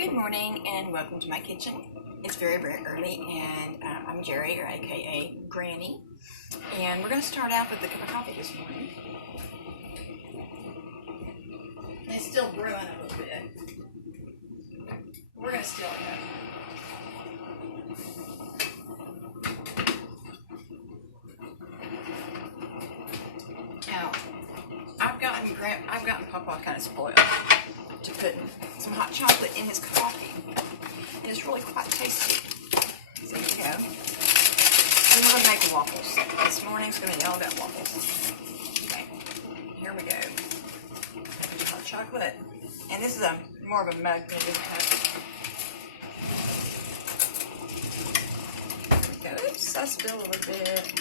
Good morning and welcome to my kitchen. It's very, very early and I'm Jerry, or aka Granny, and we're going to start out with a cup of coffee this morning. It's still brewing a little bit. We're going to still it up. Now, I've gotten Papa kind of spoiled to put some hot chocolate in his coffee. And it's really quite tasty. So there you go. And we're going to make waffles. This morning's going to be all about waffles. Okay, here we go. There's hot chocolate. And this is more of a mug than a big cup. There we go. Oops, I spilled a little bit.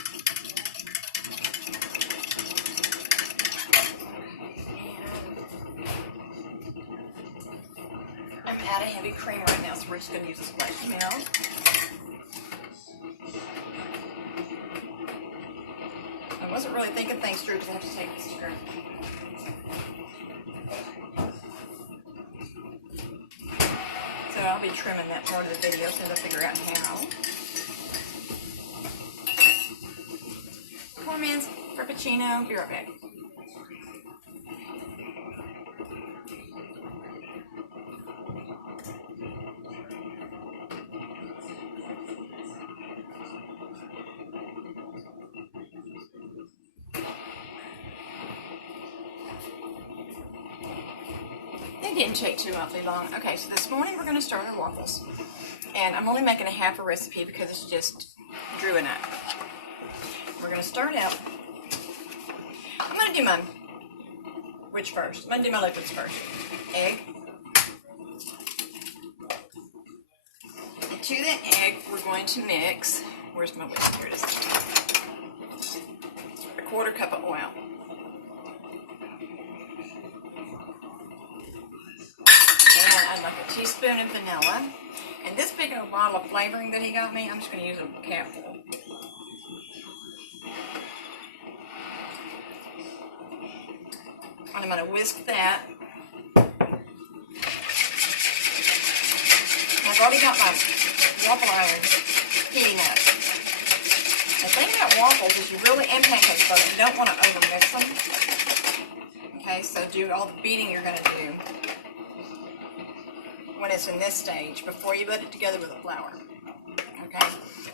Add a heavy cream right now, so we're just going to use a splash of milk. I wasn't really thinking things through because I have to take this through. So I'll be trimming that part of the video so I'll figure out how. Poor man's frappuccino. Be right back. It didn't take too awfully long. Okay, so this morning we're going to start our waffles. And I'm only making a half a recipe because it's just brewing up. We're going to start out. I'm going to do my, which first? I'm going to do my liquids first. Egg. And to that egg, we're going to mix, where's my whisk? Here it is. A quarter cup of oil. I'd like a teaspoon of vanilla. And this big old bottle of flavoring that he got me, I'm just going to use a capful. And I'm going to whisk that. I've already got my waffle iron heating up. The thing about waffles is and pancakes, though, you don't want to overmix them. Okay, so do all the beating you're going to do when it's in this stage, before you put it together with the flour. Okay,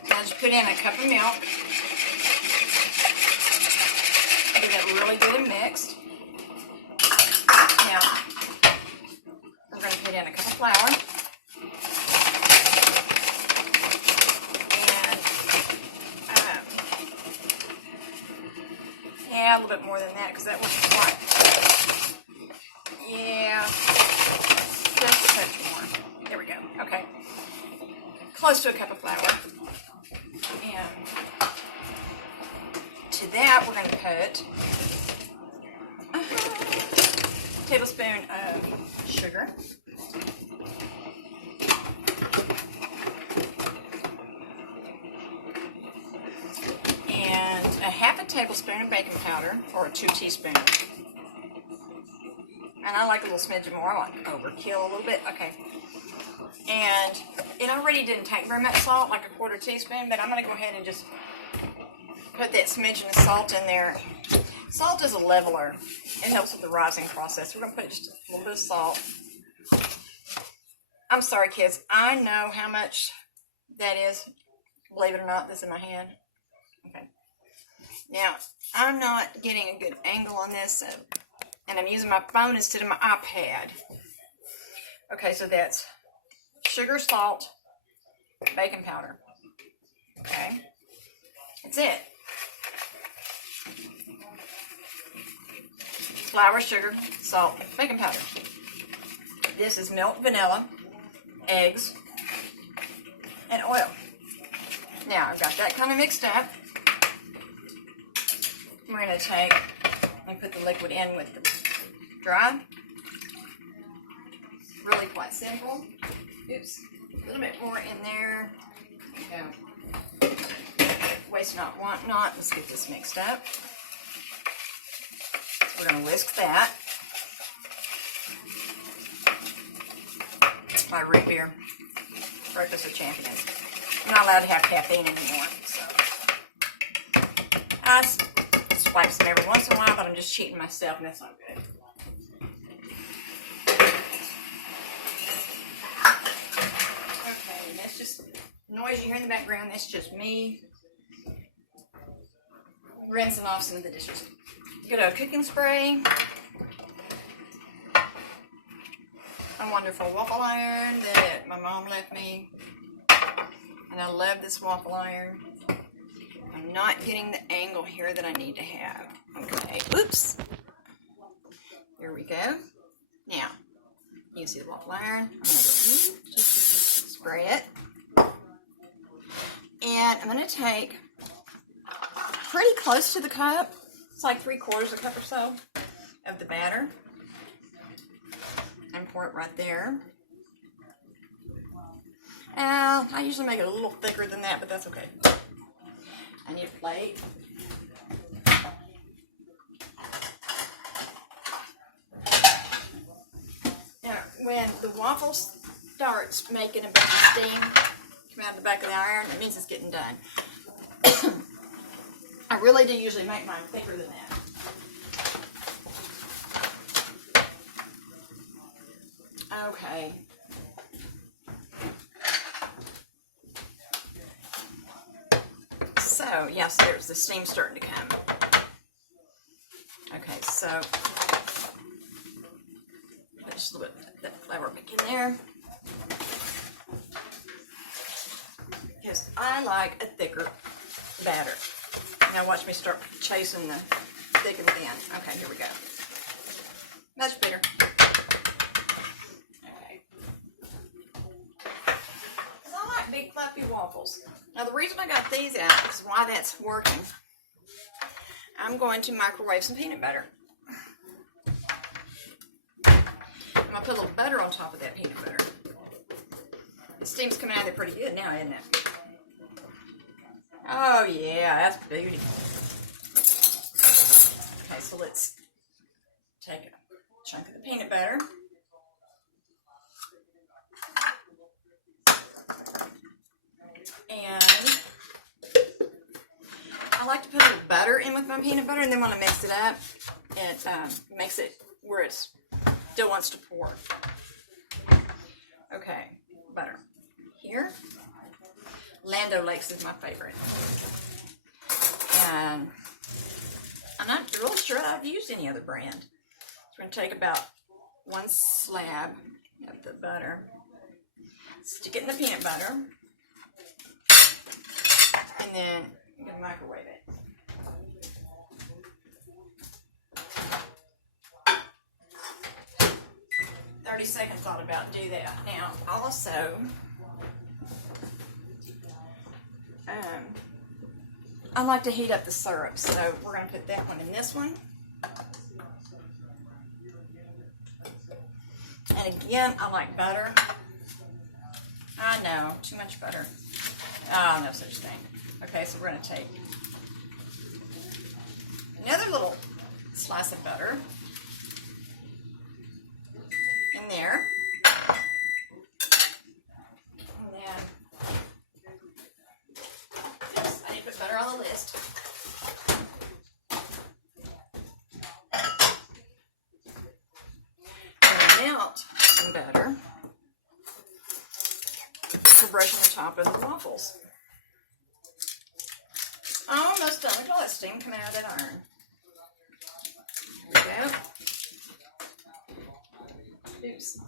so I just put in a cup of milk. Get it really good and mixed. Now, we're going to put in a cup of flour. And, yeah, a little bit more than that, because that was quite, yeah. Just a touch more. There we go. Okay. Close to a cup of flour. And to that, we're going to put a tablespoon of sugar. And a half a tablespoon of baking powder, or 2 teaspoons. And I like a little smidge more. I like overkill a little bit. Okay. And it already didn't take very much salt, like a quarter teaspoon, but I'm going to go ahead and just put that smidgen of salt in there. Salt is a leveler. It helps with the rising process. We're going to put just a little bit of salt. I'm sorry, kids. I know how much that is. Believe it or not, this is in my hand. Okay. Now, I'm not getting a good angle on this, so... And I'm using my phone instead of my iPad. Okay, so that's sugar, salt, baking powder. Okay, that's it. Flour, sugar, salt, baking powder. This is milk, vanilla, eggs, and oil. Now, I've got that kind of mixed up. We're going to take and put the liquid in with the dry. Really quite simple. Oops, a little bit more in there. There we go. Waste not, want not. Let's get this mixed up. We're going to whisk that. my root beer. Breakfast of Champions. I'm not allowed to have caffeine anymore, so I swipe some every once in a while, but I'm just cheating myself, and that's not good. Okay, that's just noise you hear in the background. That's just me rinsing off some of the dishes. Good old cooking spray. A wonderful waffle iron that my mom left me. And I love this waffle iron. I'm not getting the angle here that I need to have. Okay, oops. Here we go. Now, you can see the waffle iron. I'm going to just spray it. And I'm going to take pretty close to the cup. It's like 3/4 a cup or so of the batter. And pour it right there. I usually make it a little thicker than that, but that's okay. I need a plate. Now, when the waffle starts making a bunch of steam come out of the back of the iron, it means it's getting done. I really do usually make mine thicker than that. Okay. So, yes, there's the steam starting to come. Okay, so just a little bit of that flour back in there. Because I like a thicker batter. Now watch me start chasing the thick and thin. Okay, here we go. Much better. Okay. Because I like big fluffy waffles. Now the reason I got these out is why that's working. I'm going to microwave some peanut butter. I'm going to put a little butter on top of that peanut butter. The steam's coming out of there pretty good now, isn't it? Oh yeah, that's beauty. Okay, so let's take a chunk of the peanut butter. And I like to put a little butter in with my peanut butter, and then when I mix it up, it makes it where it still wants to pour. Okay, butter. Here, Land O'Lakes is my favorite. And I'm not really sure I've used any other brand. So I'm going to take about 1 slab of the butter, stick it in the peanut butter, and then I'm going to microwave it. Seconds thought about do that. Now, also, I like to heat up the syrup, so we're going to put that one in this one. And again, I like butter. I know, too much butter. Oh, no such thing. Okay, so we're going to take another little slice of butter in there. And then, yes, I need to put butter on the list. And melt some butter for brushing the top of the waffles. Almost done. Look at all that steam coming out of that iron. There we go. Oops.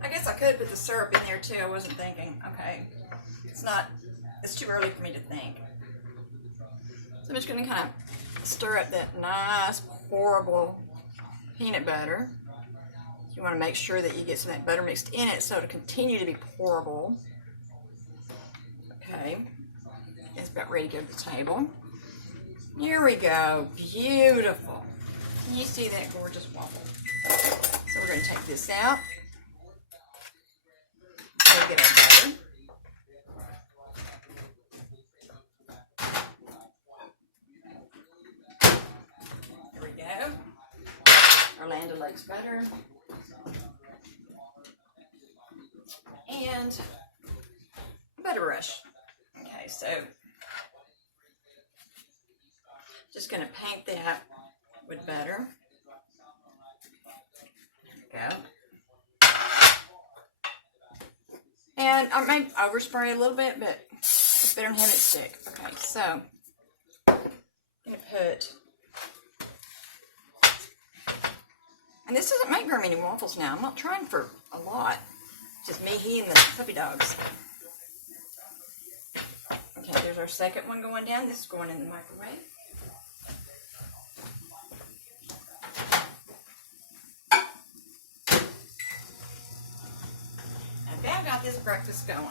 I guess I could put the syrup in there too. I wasn't thinking. Okay. It's too early for me to think. So I'm just going to kind of stir up that nice, pourable peanut butter. You want to make sure that you get some of that butter mixed in it so it'll continue to be pourable. Okay, it's about ready to go to the table. Here we go, beautiful. Can you see that gorgeous waffle? So we're going to take this out. So we get our butter. flakes butter. And butter brush. Okay, so just going to paint that with butter. There we go. And I may overspray a little bit, but it's better than having it stick. Okay, so I'm going to put, and this doesn't make very many waffles now. I'm not trying for a lot. Just me, he, and the puppy dogs. Okay, there's our second one going down. This is going in the microwave. Okay, I've got this breakfast going.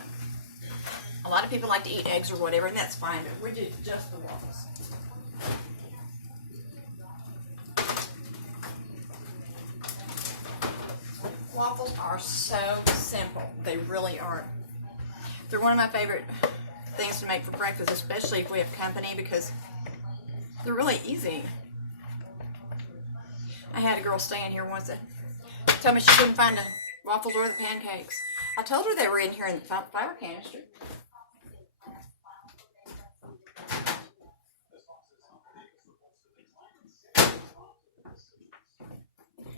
A lot of people like to eat eggs or whatever, and that's fine, but we do just the waffles. Waffles are so simple. They really are. They're one of my favorite things to make for breakfast, especially if we have company, because they're really easy. I had a girl staying here once that told me she couldn't find the waffles or the pancakes. I told her they were in here in the flour canister.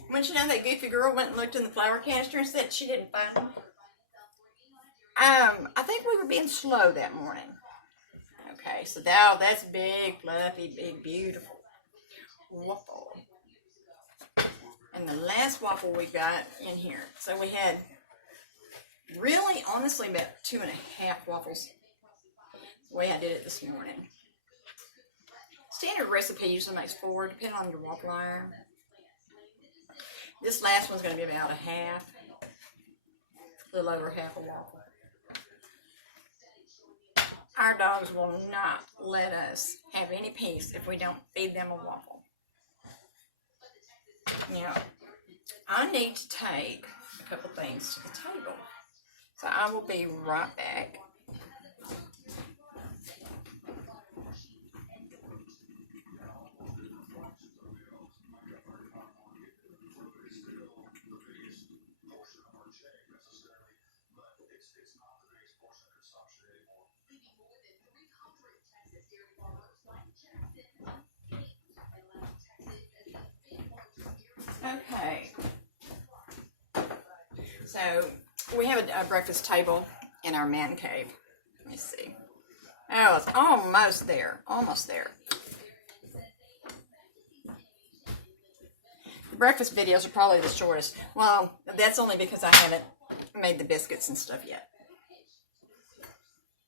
Once you know that goofy girl went and looked in the flour canister and said she didn't find them. I think we were being slow that morning. Okay, so now that's big, fluffy, big, beautiful waffle. And the last waffle we got in here. So we had really, honestly, about 2.5 waffles. The way I did it this morning. Standard recipe usually makes 4, depending on your waffle iron. This last one's going to be about a half, a little over half a waffle. Our dogs will not let us have any peace if we don't feed them a waffle. Now, I need to take a couple things to the table. So I will be right back. Okay, so we have a breakfast table in our man cave. Let me see. Oh, it's almost there. Almost there. The breakfast videos are probably the shortest. Well, that's only because I haven't made the biscuits and stuff yet.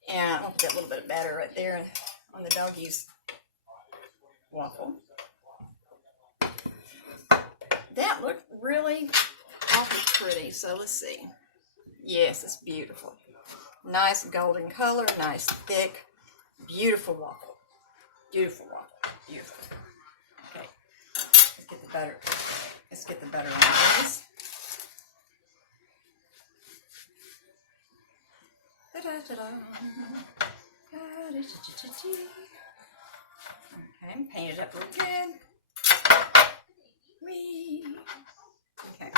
And I'll put that little bit of batter right there on the doggies' waffle. That looked really awfully pretty, so let's see. Yes, it's beautiful. Nice golden color, nice thick, beautiful waffle. Beautiful waffle, beautiful. Okay, let's get the butter. Let's get the butter on this. Okay, paint it up real good. Whee. Okay,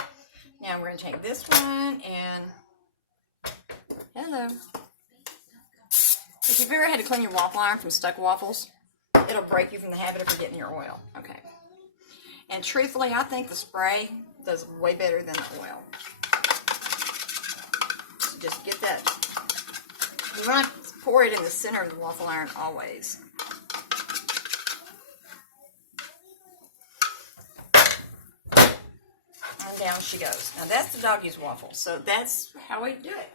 now we're going to take this one and, hello. If you've ever had to clean your waffle iron from stuck waffles, it'll break you from the habit of forgetting your oil. Okay. And truthfully, I think the spray does way better than the oil. So just get that. You want to pour it in the center of the waffle iron always. And down she goes. Now that's the doggy's waffle. So that's how we do it.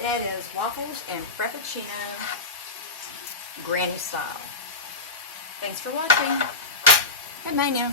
That is waffles and frappuccino, granny style. Thanks for watching. Bye-bye now.